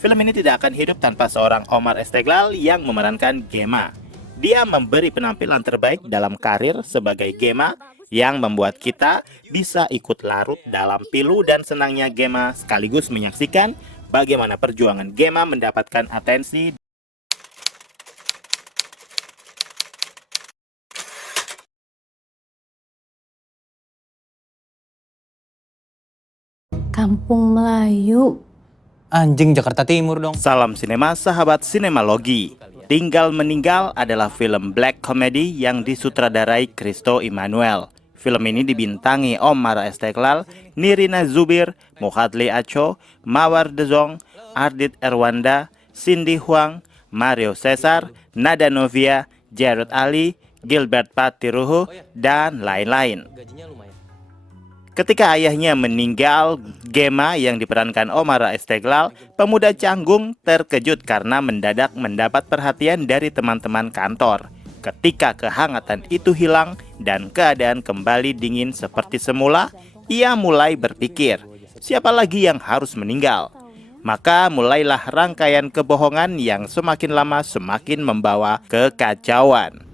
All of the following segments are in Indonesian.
Film ini tidak akan hidup tanpa seorang Omar Esteglal yang memerankan Gema. Dia memberi penampilan terbaik dalam karir sebagai Gema yang membuat kita bisa ikut larut dalam pilu dan senangnya Gema sekaligus menyaksikan bagaimana perjuangan Gema mendapatkan atensi. Kampung Melayu. Anjing, Jakarta Timur dong. Salam sinema sahabat sinemalogi. Tinggal Meninggal adalah film black comedy yang disutradarai Christo Immanuel. Film ini dibintangi Omar Esteglal, Nirina Zubir, Mukhadli Acho, Mawar Dezong, Ardit Erwanda, Cindy Huang, Mario Cesar, Nada Novia, Jared Ali, Gilbert Patiruhu, dan lain-lain. Gajinya lumayan. Ketika ayahnya meninggal, Gema yang diperankan Omar Esteglal, pemuda canggung terkejut karena mendadak mendapat perhatian dari teman-teman kantor. Ketika kehangatan itu hilang dan keadaan kembali dingin seperti semula, ia mulai berpikir, siapa lagi yang harus meninggal? Maka mulailah rangkaian kebohongan yang semakin lama semakin membawa kekacauan.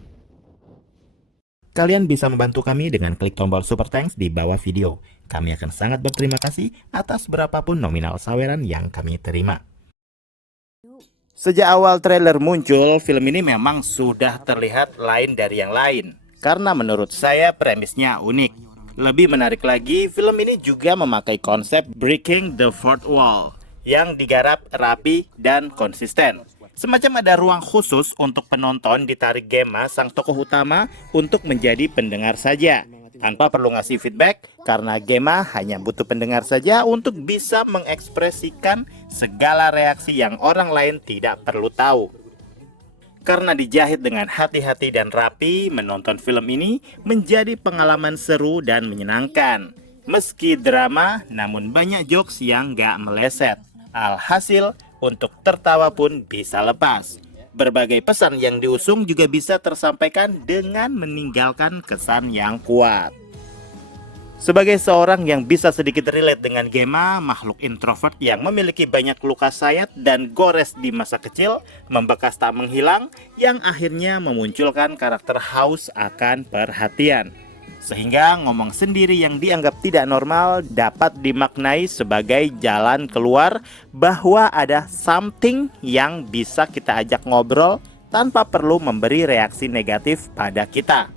Kalian bisa membantu kami dengan klik tombol super thanks di bawah video. Kami akan sangat berterima kasih atas berapapun nominal saweran yang kami terima. Sejak awal trailer muncul, film ini memang sudah terlihat lain dari yang lain. Karena menurut saya premisnya unik. Lebih menarik lagi, film ini juga memakai konsep breaking the fourth wall yang digarap rapi dan konsisten. Semacam ada ruang khusus untuk penonton ditarik Gema, sang tokoh utama, untuk menjadi pendengar saja. Tanpa perlu ngasih feedback, karena Gema hanya butuh pendengar saja untuk bisa mengekspresikan segala reaksi yang orang lain tidak perlu tahu. Karena dijahit dengan hati-hati dan rapi, menonton film ini menjadi pengalaman seru dan menyenangkan. Meski drama, namun banyak jokes yang gak meleset. Alhasil, untuk tertawa pun bisa lepas. Berbagai pesan yang diusung juga bisa tersampaikan dengan meninggalkan kesan yang kuat. Sebagai seorang yang bisa sedikit relate dengan Gema, makhluk introvert yang memiliki banyak luka sayat dan gores di masa kecil, membekas tak menghilang, yang akhirnya memunculkan karakter haus akan perhatian. Sehingga ngomong sendiri yang dianggap tidak normal dapat dimaknai sebagai jalan keluar, bahwa ada something yang bisa kita ajak ngobrol tanpa perlu memberi reaksi negatif pada kita.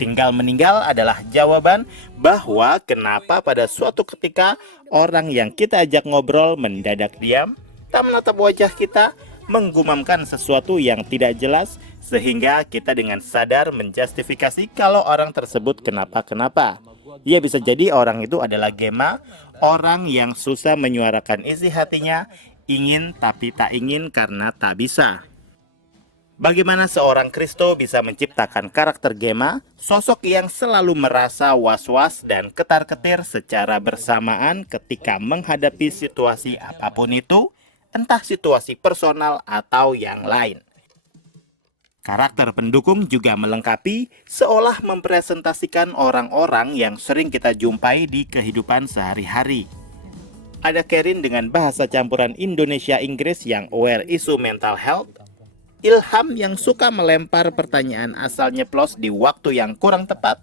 Tinggal Meninggal adalah jawaban bahwa kenapa pada suatu ketika orang yang kita ajak ngobrol mendadak diam, tak menatap wajah kita, menggumamkan sesuatu yang tidak jelas, sehingga kita dengan sadar menjustifikasi kalau orang tersebut kenapa-kenapa. Ya, bisa jadi orang itu adalah Gema, orang yang susah menyuarakan isi hatinya, ingin tapi tak ingin karena tak bisa. Bagaimana seorang Christo bisa menciptakan karakter Gema, sosok yang selalu merasa was-was dan ketar-ketir secara bersamaan ketika menghadapi situasi apapun itu, entah situasi personal atau yang lain. Karakter pendukung juga melengkapi, seolah mempresentasikan orang-orang yang sering kita jumpai di kehidupan sehari-hari. Ada Kerin dengan bahasa campuran Indonesia-Inggris yang aware isu mental health, Ilham yang suka melempar pertanyaan asal nyeplos di waktu yang kurang tepat,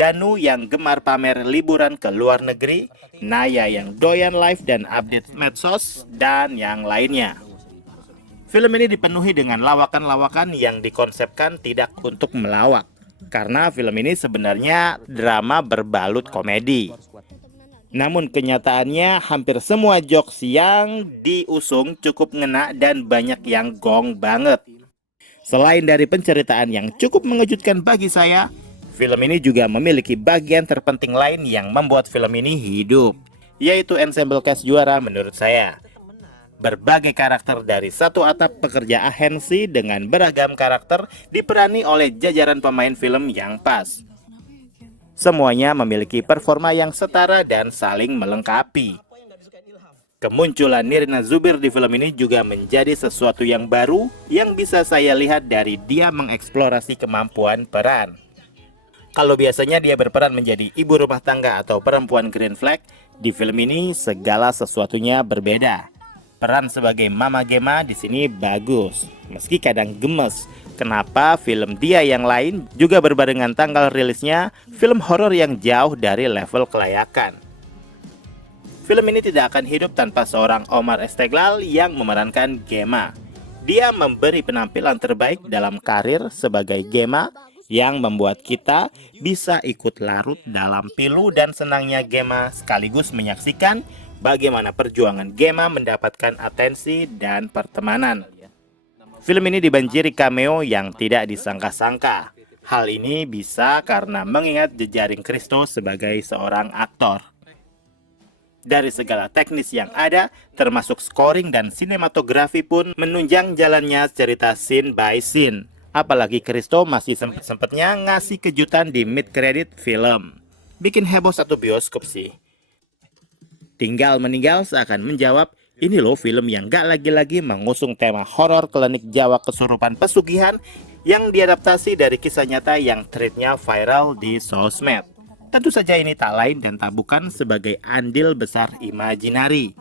Danu yang gemar pamer liburan ke luar negeri, Naya yang doyan live dan update medsos, dan yang lainnya. Film ini dipenuhi dengan lawakan-lawakan yang dikonsepkan tidak untuk melawak. Karena film ini sebenarnya drama berbalut komedi. Namun kenyataannya hampir semua jokes yang diusung cukup ngena dan banyak yang gong banget. Selain dari penceritaan yang cukup mengejutkan bagi saya, film ini juga memiliki bagian terpenting lain yang membuat film ini hidup, yaitu ensemble cast juara menurut saya. Berbagai karakter dari satu atap pekerja agensi dengan beragam karakter diperani oleh jajaran pemain film yang pas. Semuanya memiliki performa yang setara dan saling melengkapi. Kemunculan Nirina Zubir di film ini juga menjadi sesuatu yang baru yang bisa saya lihat dari dia mengeksplorasi kemampuan peran. Kalau biasanya dia berperan menjadi ibu rumah tangga atau perempuan green flag, di film ini segala sesuatunya berbeda. Peran sebagai Mama Gemma di sini bagus, meski kadang gemes. Kenapa film dia yang lain juga berbarengan tanggal rilisnya film horor yang jauh dari level kelayakan. Film ini tidak akan hidup tanpa seorang Omar Esteglal yang memerankan Gemma. Dia memberi penampilan terbaik dalam karir sebagai Gemma yang membuat kita bisa ikut larut dalam pilu dan senangnya Gemma sekaligus menyaksikan bagaimana perjuangan Gemma mendapatkan atensi dan pertemanan. Film ini dibanjiri cameo yang tidak disangka-sangka. Hal ini bisa karena mengingat jejaring Christo sebagai seorang aktor. Dari segala teknis yang ada, termasuk scoring dan sinematografi pun menunjang jalannya cerita scene by scene. Apalagi Christo masih sempet-sempetnya ngasih kejutan di mid-credit film. Bikin heboh satu bioskop sih. Tinggal Meninggal seakan menjawab, ini loh film yang gak lagi-lagi mengusung tema horor klinik Jawa kesurupan pesugihan yang diadaptasi dari kisah nyata yang threadnya viral di sosmed. Tentu saja ini tak lain dan tak bukan sebagai andil besar Imaginary.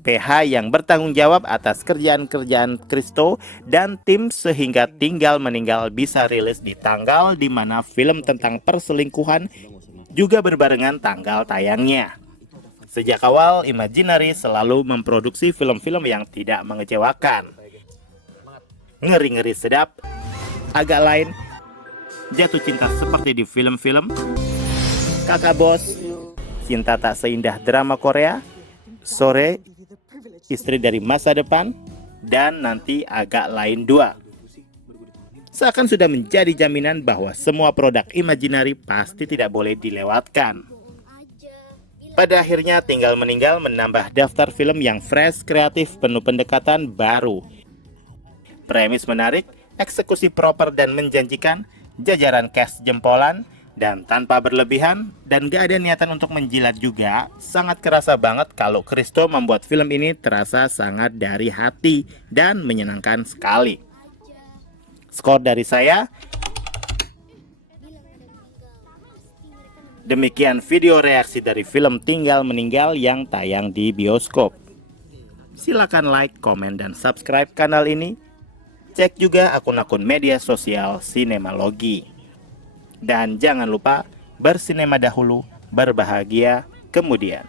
PH yang bertanggung jawab atas kerjaan-kerjaan Christo dan tim sehingga Tinggal Meninggal bisa rilis di tanggal di mana film tentang perselingkuhan juga berbarengan tanggal tayangnya. Sejak awal, Imaginary selalu memproduksi film-film yang tidak mengecewakan. Ngeri-ngeri sedap, agak lain, jatuh cinta seperti di film-film Kakak Bos, Cinta Tak Seindah Drama Korea, Sore, Istri dari Masa Depan, dan nanti Agak Lain 2. Seakan sudah menjadi jaminan bahwa semua produk Imaginary pasti tidak boleh dilewatkan. Pada akhirnya Tinggal Meninggal menambah daftar film yang fresh, kreatif, penuh pendekatan baru. Premis menarik, eksekusi proper dan menjanjikan, jajaran cast jempolan, dan tanpa berlebihan, dan gak ada niatan untuk menjilat juga, sangat kerasa banget kalau Christo membuat film ini terasa sangat dari hati dan menyenangkan sekali. Skor dari saya. Demikian video reaksi dari film Tinggal Meninggal yang tayang di bioskop. Silakan like, komen, dan subscribe kanal ini. Cek juga akun-akun media sosial Sinemalogi. Dan jangan lupa bersinema dahulu, berbahagia kemudian.